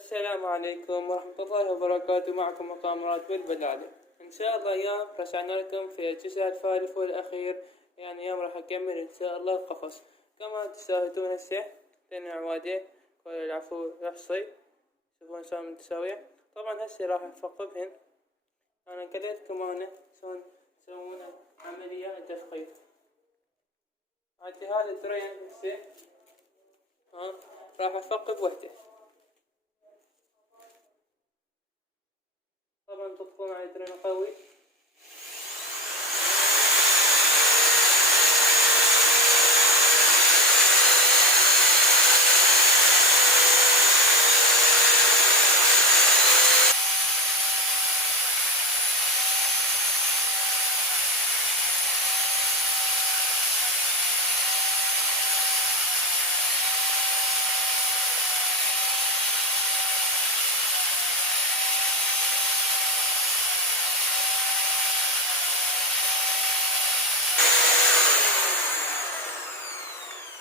السلام عليكم ورحمة الله وبركاته. معكم مغامرات بالبلالة. إن شاء الله اليوم رجعنا لكم في الجزء الثالث والأخير. يعني اليوم راح أكمل إن شاء الله القفص. كما تشاهدون هسه لأن عوادة كل العفو يحصي. شوفون شلون متساوية. طبعا هسه راح أثقبهن. أنا قلت لكم أنا شلون تسوون عملية التثقيب. عندي هذا الدرين هسه راح أثقب وحدة. طبعا تطفون على درين قوي.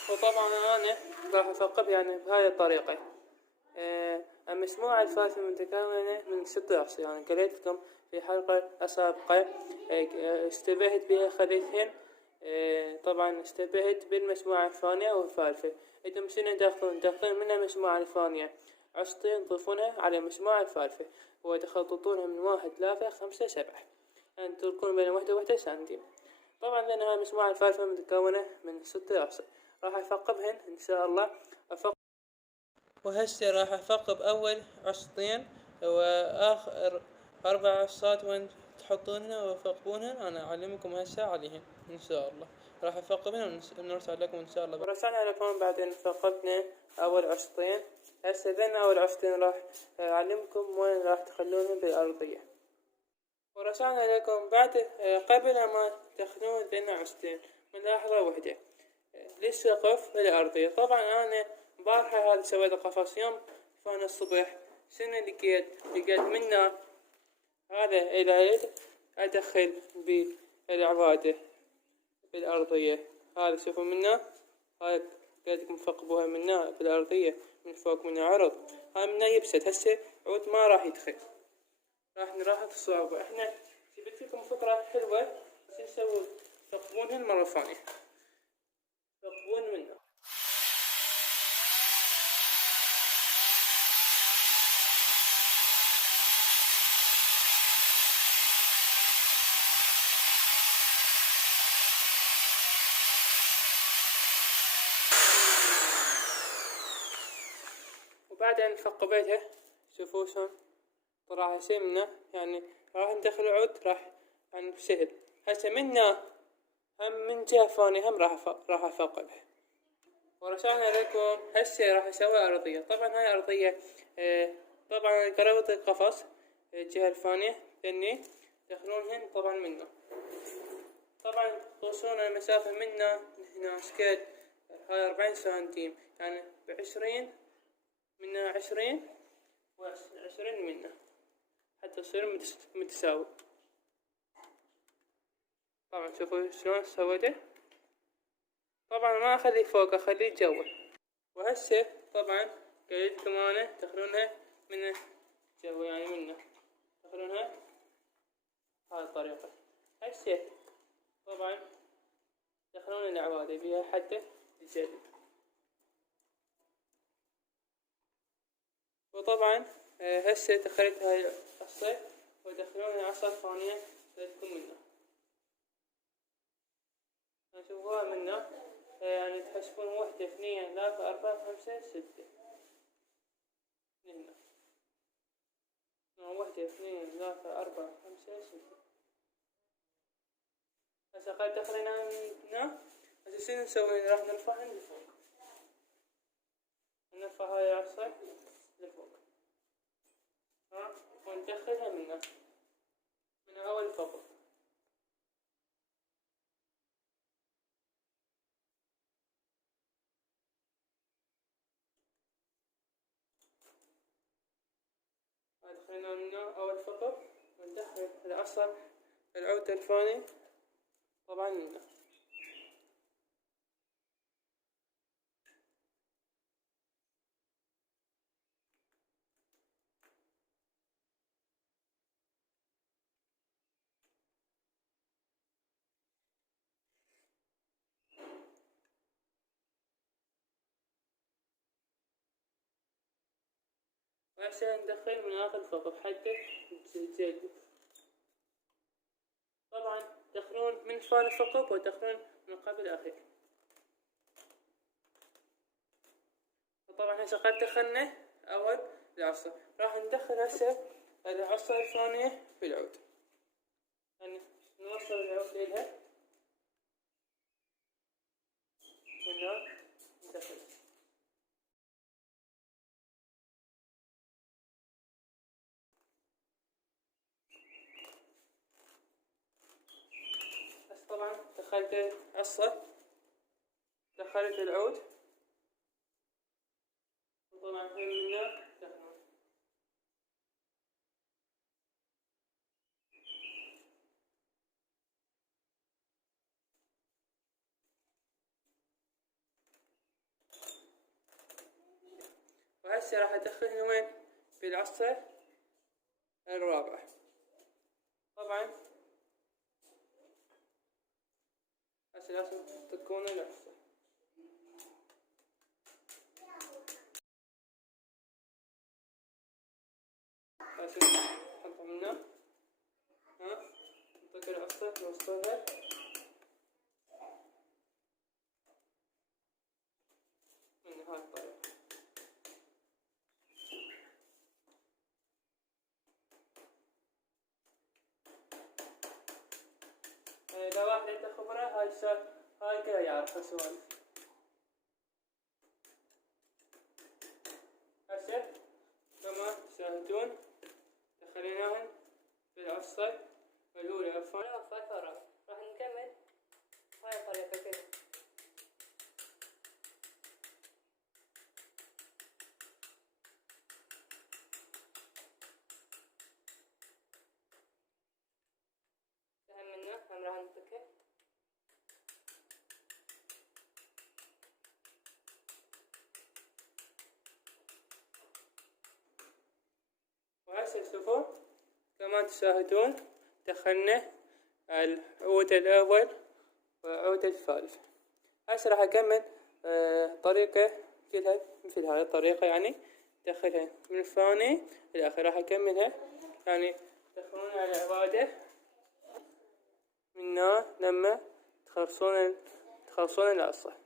وطبعا أنا راح أثقب يعني بهاي الطريقة. المجموعة الفاسدة متكونة من 6 أقصى. يعني قلت لكم في حلقة السابقة اشتبهت بها خليتهن. طبعا اشتبهت بالمجموعة الثانية والثالثة. انتم شنو تاخذون من المجموعة الثانية عشتين تضيفونها على المجموعة الثالثة وتخططونها من 1 3 5 7. يعني تلقون بين 1 و1 سنتيم. طبعا لأن هاي المجموعة الثالثة متكونة من 6 أقصى. راح أثقبهن إن شاء الله. وهسه راح أثقب أول عصتين وآخر 4 عصات وين تحطونهن وتثقبونهن. أنا أعلمكم هسه عليهن إن شاء الله. راح أثقبهن ونرجع لكم إن شاء الله. ورجعنا لكم بعد أن ثقبنا أول عصتين. هسه ذن أول عصتين راح أعلمكم وين راح تخلونهن بالأرضية. ورجعنا لكم بعد قبل ما تخلون ذن عصتين من لحظة وحدة للسقف بالأرضية. طبعا أنا بارحة هذا سويت قفص يوم فانا الصبح شنو لقيت منه هذا الى ادخل بالعوادة بالأرضية. هذا شوفوا منه هذا قاعدكم ثقبوها منه بالأرضية من فوق منه عرض. هاي منه يبست. هسه عود ما راح يدخل. راح نراها في الصعوبة. احنا جبت لكم فكرة حلوة بس نسوي ثقبونهن مرة ثانية. ثقبون منه. وبعد أن ثقبتها شوفوا شلون طلع شي منه. يعني راح ندخل عود راح يعني سهل. هسه منه هم من جهة ثانية هم راح أثقبها. ورجعنا لكم هسه راح أسوي أرضية. طبعا هاي أرضية طبعا قربت القفص الجهة الثانية ثاني تدخلونهن طبعا منه. طبعا توصلون المسافة منه هنا سكيل هاي 40 سنتيم. يعني ب20 منه 20 و20 منه حتى يصير متساوي. طبعا شوفوا شلون سويته. طبعا ما اخليه فوق اخليه جوا. وهسه طبعا قلتلكم انا تاخذونها من جوا يعني منه تاخذونها هاي الطريقة. هسه طبعا تدخلون العوادة بيها حتى الجلد. وطبعا هسه دخلت هاي العصا ودخلون العصا الثانية تكون منه. شوفوها منه يعني تحسبون 1 2 3 4 5 6 هنا. 1 2 3 4 5 6. هسه قد دخلنا هنا. هسه شنو نسوي؟ راح نرفعهن لفوق. نرفع هاي العصا لفوق وندخلها من أول ثقب. دخلنا منه أول ثقب وندخل العصا العود الثاني طبعا منه. وهسه ندخل من آخر الثقب حتى تزيد. طبعا تدخلون من ثاني الثقب وتدخلون من قبل الأخير. طبعا هسه قد دخلنا أول العصا، راح ندخل هسه العصا الثانية في العود، يعني نوصل العود إلها وهنا ندخل. بس طبعا دخلت العصا، دخلت العود، وطبعا هم هنا دخلون. وهسه راح ادخلها وين؟ في العصا الرابعة. طبعا هسه لازم تكون العصا. لازم نحطها من هنا، نطق العصا نوصلها من هاي الطريقة. إذا واحد عنده خبرة هاي كلها يعرف هالسوالف. هسه كما تشاهدون دخلناهن في العصا الأولى والثانية والثالثة والرابعة. راح نكمل هاي الطريقة كذا. هم راح نفكه. وهسه شوفوا كما تشاهدون دخلنا العود الأول والعود الثالث. هسه راح أكمل طريقة كلها مثل هاي الطريقة، يعني دخلها من الثاني للآخر. راح أكملها يعني تدخلون على العبادة من هنا لما تخلصون العصا.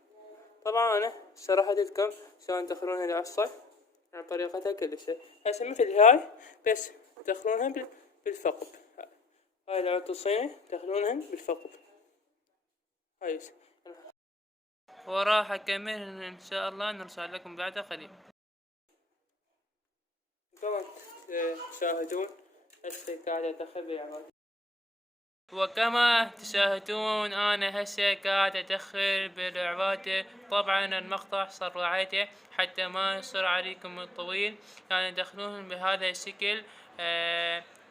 طبعا أنا شرحت لكم شلون تدخلون العصا عن طريقتها كل شيء. هسه مثل هاي بس تدخلونها بالثقب. هاي العود الصيني تدخلونها بالثقب. هاي وراح أكمل إن شاء الله، نرجع لكم بعد قليل. كما تشاهدون هسه قاعد أدخل بالعبادة. وكما تشاهدون أنا هسه قاعد أدخل بالعبادة. طبعا المقطع سرعته حتى ما يصير عليكم الطويل، يعني تدخلون بهذا الشكل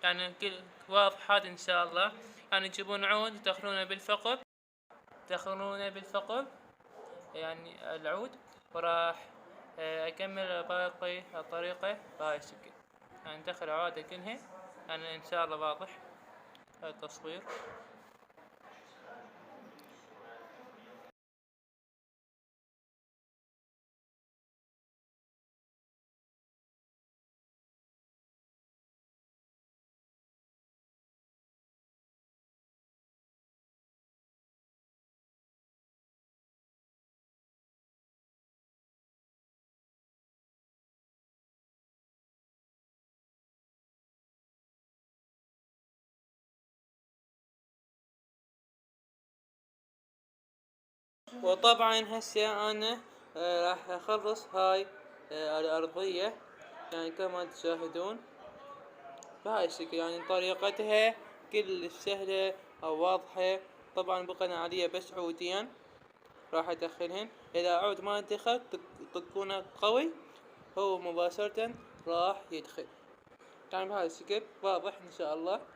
يعني واضحات إن شاء الله. يعني تجيبون عود تدخلونه بالثقب يعني العود، وراح أكمل باقي الطريقة بهاي الشكل. يعني ندخل العوادة كلها، يعني إن شاء الله واضح التصوير. وطبعا هسه انا راح اخلص هاي الارضية، يعني كما تشاهدون بهاي الشكل. يعني طريقتها كل سهلة او واضحة. طبعا بقى عليها بس عودين راح ادخلهن. اذا عود ما دخل طقونه قوي هو مباشرة راح يدخل. يعني بهاي الشكل واضح ان شاء الله.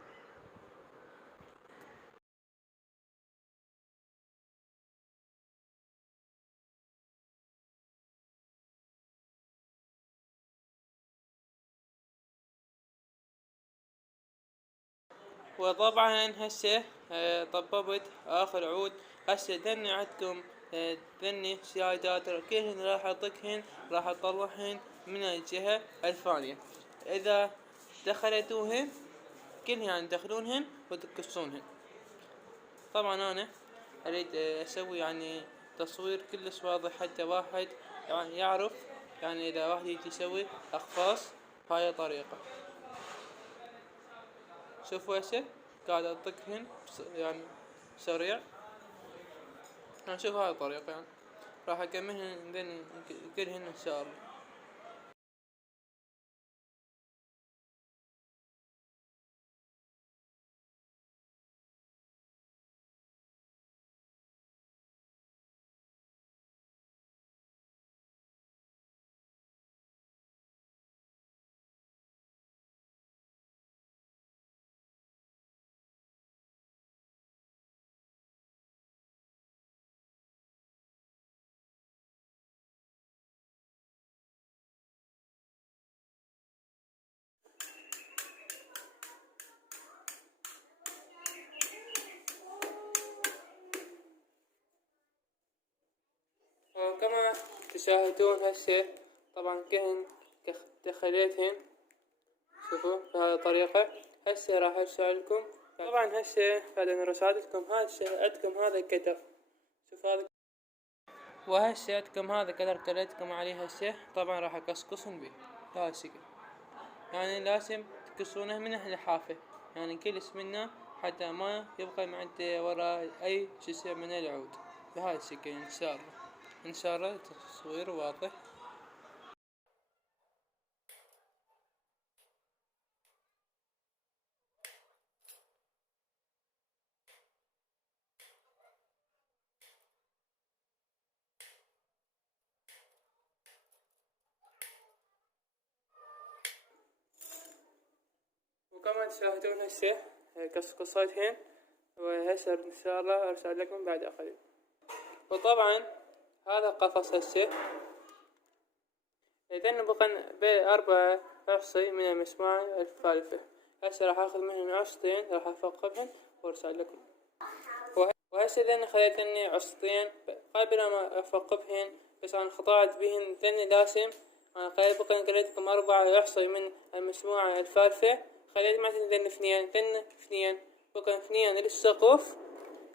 وطبعا هسه طببت اخر عود. هسه ذني عندكم ذني سيادات كلهن راح اطقهن، راح اطلعهن من الجهة الثانية. إذا دخلتوهن كلهن يعني تدخلونهن وتقصونهن. طبعا أنا أريد أسوي يعني تصوير كلش واضح حتى واحد يعني يعرف، يعني إذا واحد يجي يسوي أقفاص بهاي الطريقة. شوفوا هسه قاعد أطقهن يعني سريع، يعني شوف هاي الطريقة يعني راح أكملهن ذن كلهن إن شاء الله. وكما تشاهدون هسه طبعا كهن دخليتهن، شوفوا بهذه الطريقة. هسه راح ارسل لكم. طبعا هسه بعد ان رسلت لكم عندكم هذا الكتر، شوف هذا، وهسه عندكم هذا الكتر كليتكم عليه هسه. طبعا راح اقصقصهم بيه بهذا الشكل، يعني لازم تقصونه من اللحافة، يعني كلش منه حتى ما يبقى معده ورا اي جزء من العود بهذا الشكل. ان شاء الله ان شاء الله التصوير واضح. وكما تشاهدون هسه قصقصتهن، وهسه ان شاء الله ارسل لكم بعد قليل. وطبعا هذا قفص هسه، اذا بقى بأربعة عصي من المسمار الفالفة. هسه راح اخذ منهم عصتين راح افقبهن وارسل لكم. وهسه ذن خليتني عصتين قبل ما افقبهن، بس انا خطأت بهن. ذن لازم انا بقى قلتكم 4 عصي من المسموعة الفالفة، خليت معتن ذن اثنين بقى 2 للسقف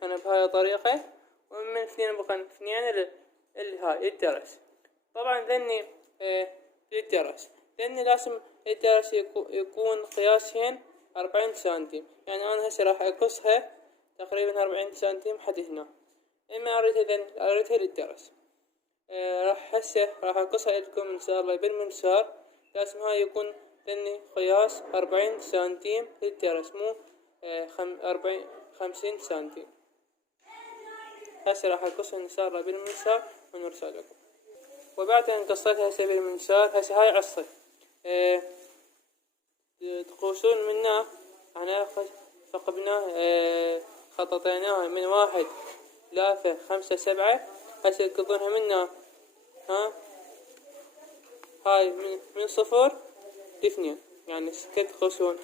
انا بهاي الطريقة، ومن 2 بقى 2 هاي الدرس. طبعا ذني للدرس، ذني لازم الدرس يكون قياسهن 40 سنتيم. يعني انا هسه راح اقصها تقريبا 40 سنتيم حد هنا. اما اريدها للدرس، راح اقصها لكم ان شاء الله بالمنشار. لازم هاي يكون ذني قياس 40 سنتيم للدرس، مو 50 سنتيم. هسه راح اقصها ان شاء الله بالمنشار ونرسل لكم. وبعد ان قصيتها هسه بالمنشار، هسه هاي عصي تقوسون منه. احنا ثقبناه خططيناه من 1 3 5 7. هسه تقضونها منه هاي من 0 ل2، يعني كد تقوسون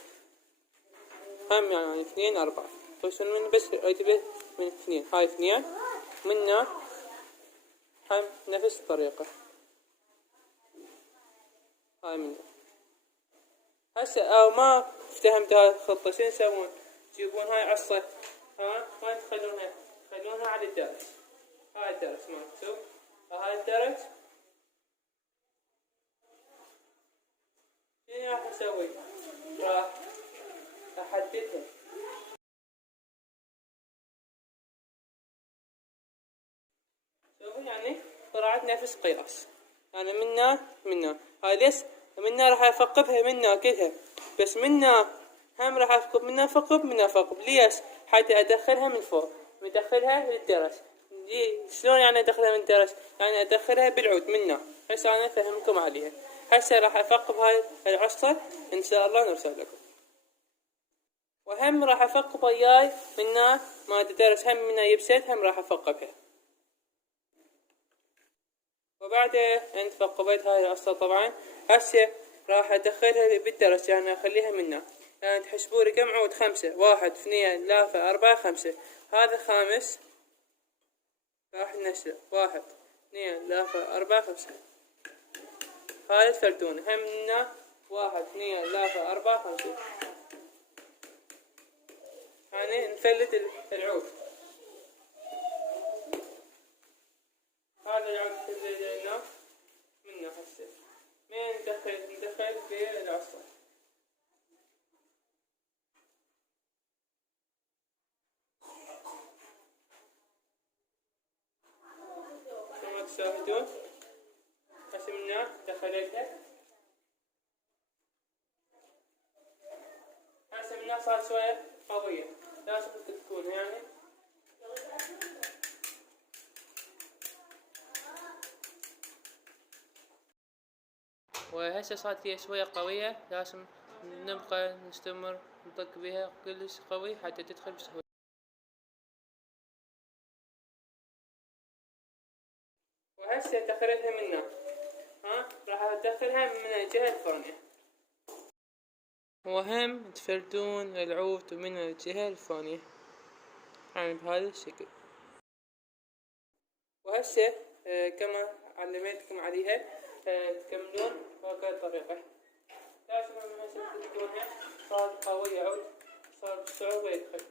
هم يعني 2 4 تقوسون من بس من 2. هاي 2 منه هم نفس الطريقة هاي منه. هسه او ما افتهمت هاي الخطة شو يسوون؟ تجيبون هاي عصة هاي تخلونها على الدرس. هاي الدرس مالتو، هاي الدرس شنو راح اسوي؟ راح احددها. شوفوا يعني طلعت نفس قياس، يعني منا هاي ليش منا راح افقبها منا كلها، بس منا هم راح افقب منا فقب. ليش؟ حتى ادخلها من فوق، مدخلها للدرس. شلون يعني ادخلها من الدرس؟ يعني ادخلها بالعود منا. هسه انا افهمكم عليها. هسه راح افقب هاي العصة ان شاء الله نرسل لكم. وهم راح افقب وياي منا ما الدرس، هم منا يبسط هم راح افقبها. وبعد ان فقبت هاي العصة طبعا هسه راح ادخلها بالدرس، يعني اخليها منا. يعني تحسبولي كم عود؟ 5 1 2 3 4 5. هذا خامس راح نشله 1 2 3 4 5. هاي الفردون هم منا 1 2 3 4 5. يعني نفلت العود. هذا العود اللي جايناه منه هسه. مين ندخل في العصا. كما تشاهدون هسه منه دخلتها. هسه منه صار شوية قوية، لازم تكون يعني. وهسه صارت هي شوية قوية، لازم نبقى نستمر نطق بها كلش قوي حتى تدخل بسهولة. وهسه دخلتها منها، راح ادخلها من الجهة الثانية. وهم تفردون العود من الجهة الثانية يعني بهذا الشكل. وهسه كما علمتكم عليها تكملون بهذه الطريقة. لازم هسه تلقونها صار قوي عود، صار بصعوبة يدخل.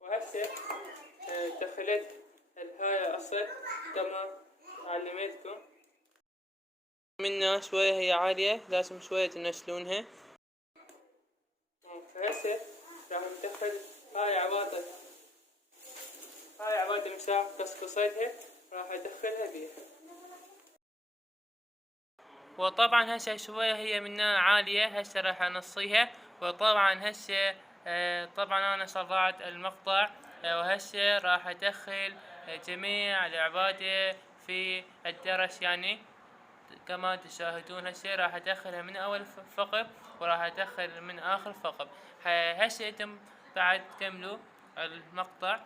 وهسه دخلت هاي العصا كما علمتكم. منها شوية هي عالية، لازم شوية تنشلونها. فهسه راح ندخل هاي عباطة، هاي عباطة مساح قصقصيتها راح ادخلها بيها. وطبعا هسه شوية هي منها عالية، هسه راح انصيها. وطبعا هسه طبعا انا صرعت المقطع، وهسه راح ادخل جميع العبادة في الدرس يعني كما تشاهدون. هسه راح ادخلها من اول ثقب وراح ادخل من اخر ثقب. هسه انتم بعد تكملوا المقطع.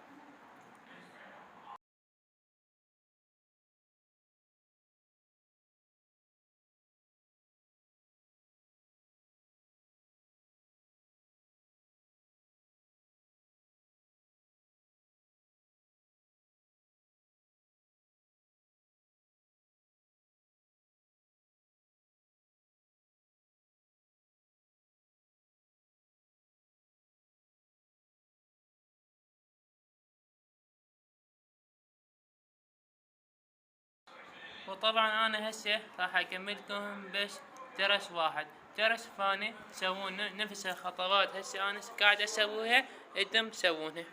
وطبعا انا هسه راح اكملكم بس درس واحد. درس ثاني تسوون نفس الخطوات هسه انا قاعد اسويها انتم تسوونها.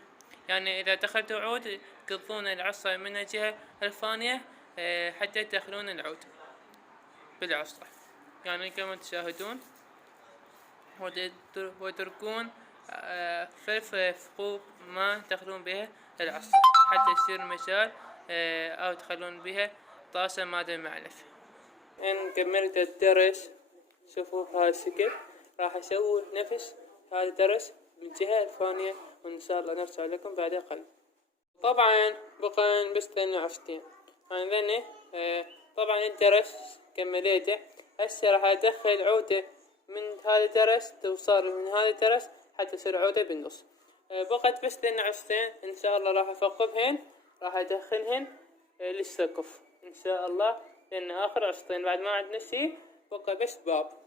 يعني اذا دخلتوا عود تقضون العصا من الجهة الثانية حتى تدخلون العود بالعصا يعني كما تشاهدون. وتتركون 3 ثقوب ما تدخلون بها العصا حتى يصير مجال او تخلون بها طاسة ماء المعلف. ان كملت الدرس شوفوا بهذا الشكل راح اسوي نفس هذا الدرس من الجهة الثانية وان شاء الله نرجع لكم بعد قليل. طبعا بقى بس ذني عفتين ذني. طبعا الدرس كمليته. هسه راح ادخل عودة من هذا الدرس توصل من هذا الدرس حتى تصير عودة بالنص. بقت بس ذني عفتين ان شاء الله راح افقبهن، راح ادخلهن للسقف ان شاء الله، لان اخر عصتين بعد ما عندنا شي بقى بس باب.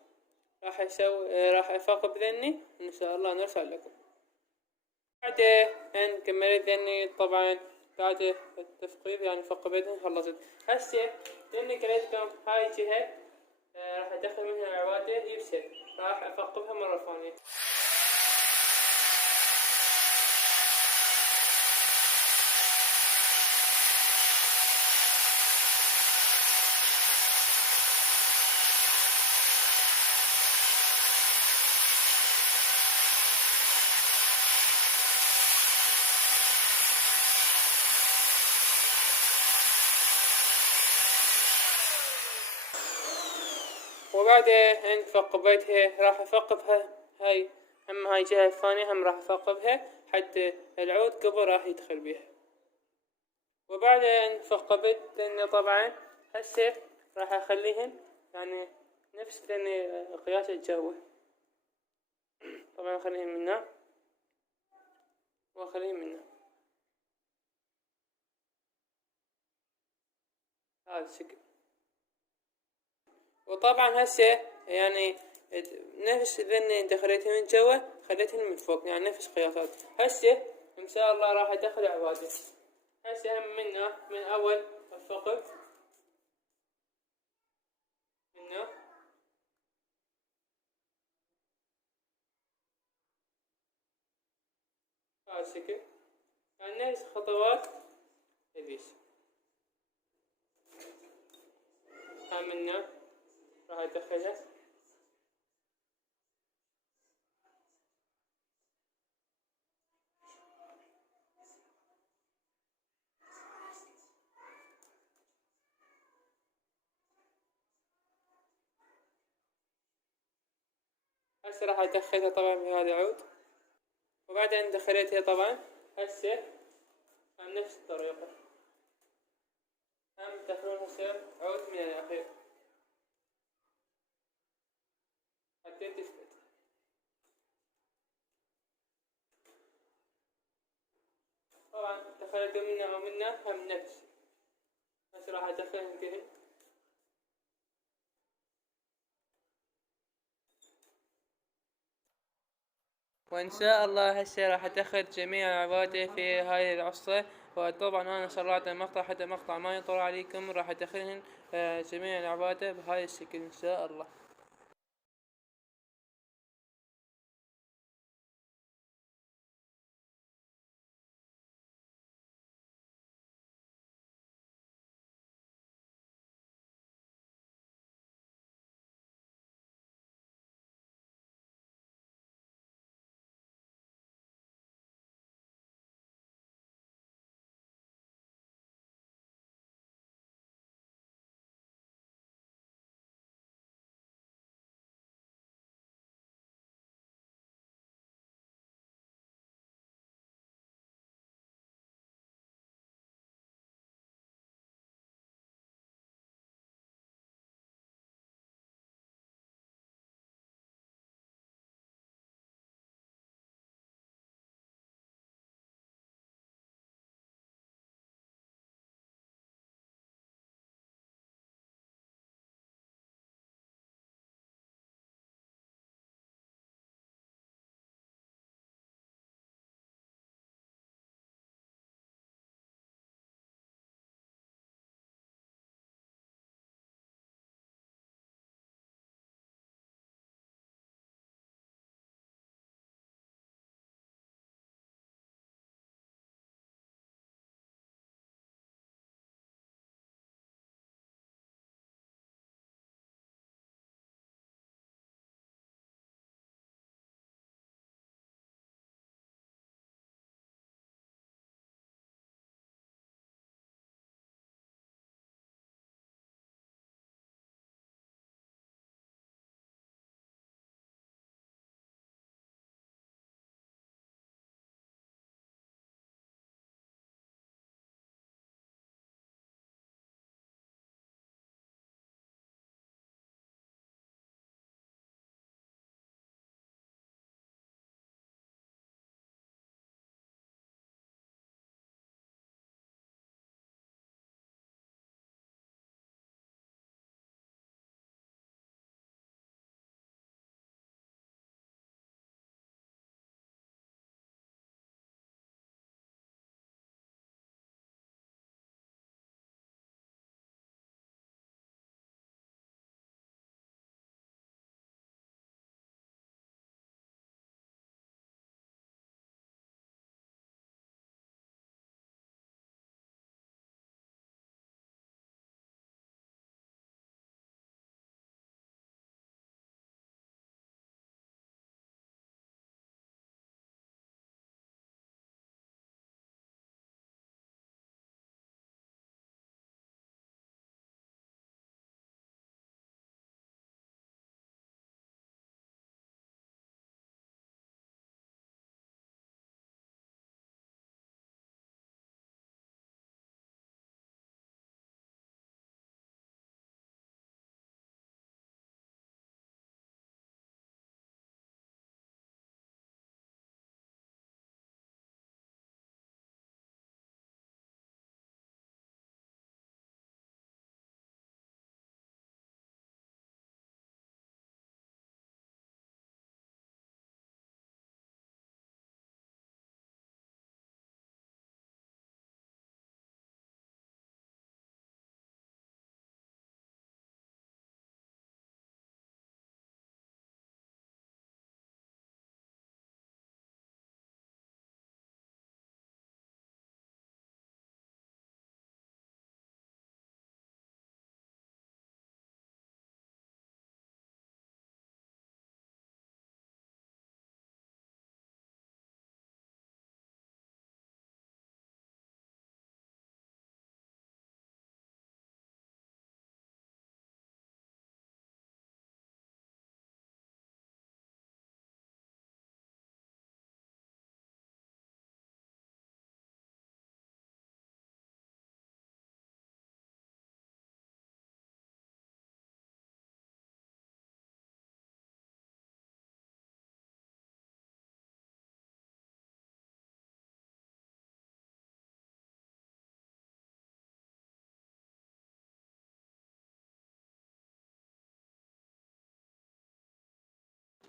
راح افقب ذني ان شاء الله نرجع لكم بعد ان كملت ذني. طبعا بعد التثقيب يعني فقبتهن خلصت. هسه ذني كليتكم هاي الجهة راح ادخل منها العوادة يبست، راح افقبها مرة ثانية. وبعد ان فقبتها راح افقبها هاي هاي الجهة الثانية هم راح افقبها حتى العود قبل راح يدخل بيها. وبعد أن ثقبت طبعا هسه راح أخليهن يعني نفس قياس الجو. طبعا أخليهن من هنا وأخليهن من هنا هذا الشكل. وطبعا هسه يعني نفس ذني انت خليتهن من جوا خليتهن من فوق يعني نفس قياسات. هسه ان شاء الله راح ادخل عوادة. هسه هم منا من اول الثقب منا هذا الشكل يعني نفس خطوات البيس. هم منا راح ادخلها هسه راح ادخلها طبعا بهذا العود. وبعد ان دخلتها طبعا هسه هم نفس الطريقة هم تدخلون هسه عود من الاخير حتى تثبت. طبعا دخلت منا ومنا هم نفس. هسه راح ادخلهم كذي وإن شاء الله هسه راح أدخل جميع العبادة في هاي العصة. وطبعا أنا سرعت المقطع حتى المقطع ما يطول عليكم. راح أدخلهن جميع العبادة بهاي الشكل إن شاء الله.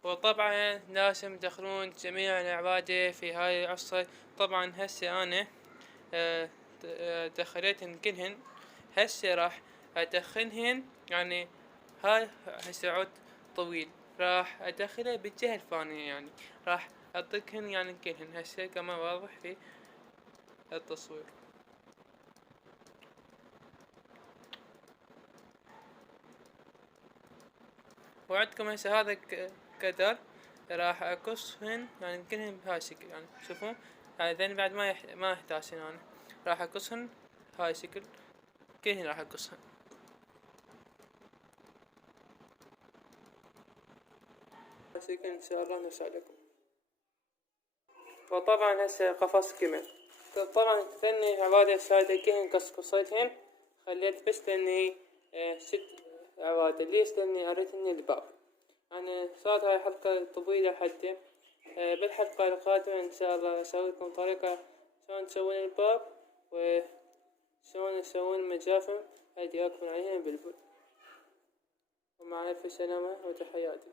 وطبعا لازم تدخلون جميع الأعوادة في هاي العصة. طبعا هسه أنا دخلتهن كلهن. هسه راح أدخلهن، يعني هاي هسه عود طويل راح أدخله بالجهة الفلانية، يعني راح أطقهن يعني كلهن هسه كما واضح في التصوير. وعندكم هسه هذا كدر راح اقصهن يعني كلهن بهاي الشكل، يعني شوفوا هذين بعد ما يحتاجن، يعني راح اقصهن هاي الشكل كلهن راح اقصهن. هاي الشكل ان شاء الله نرسل لكم. وطبعا هسه قفص كمل. طبعا ثاني عوادة سايدة كلهن قصيتهن، خليت بس لاني ست عوادة. ليش؟ لاني اريد اني الباب. يعني صارت هاي الحلقة طويلة حتى. بالحلقة القادمة ان شاء الله اسوي لكم طريقة شلون تسوون الباب وشلون تسوون مجافم التي اكون عليها بلبل. ومع الف سلامة وتحياتي.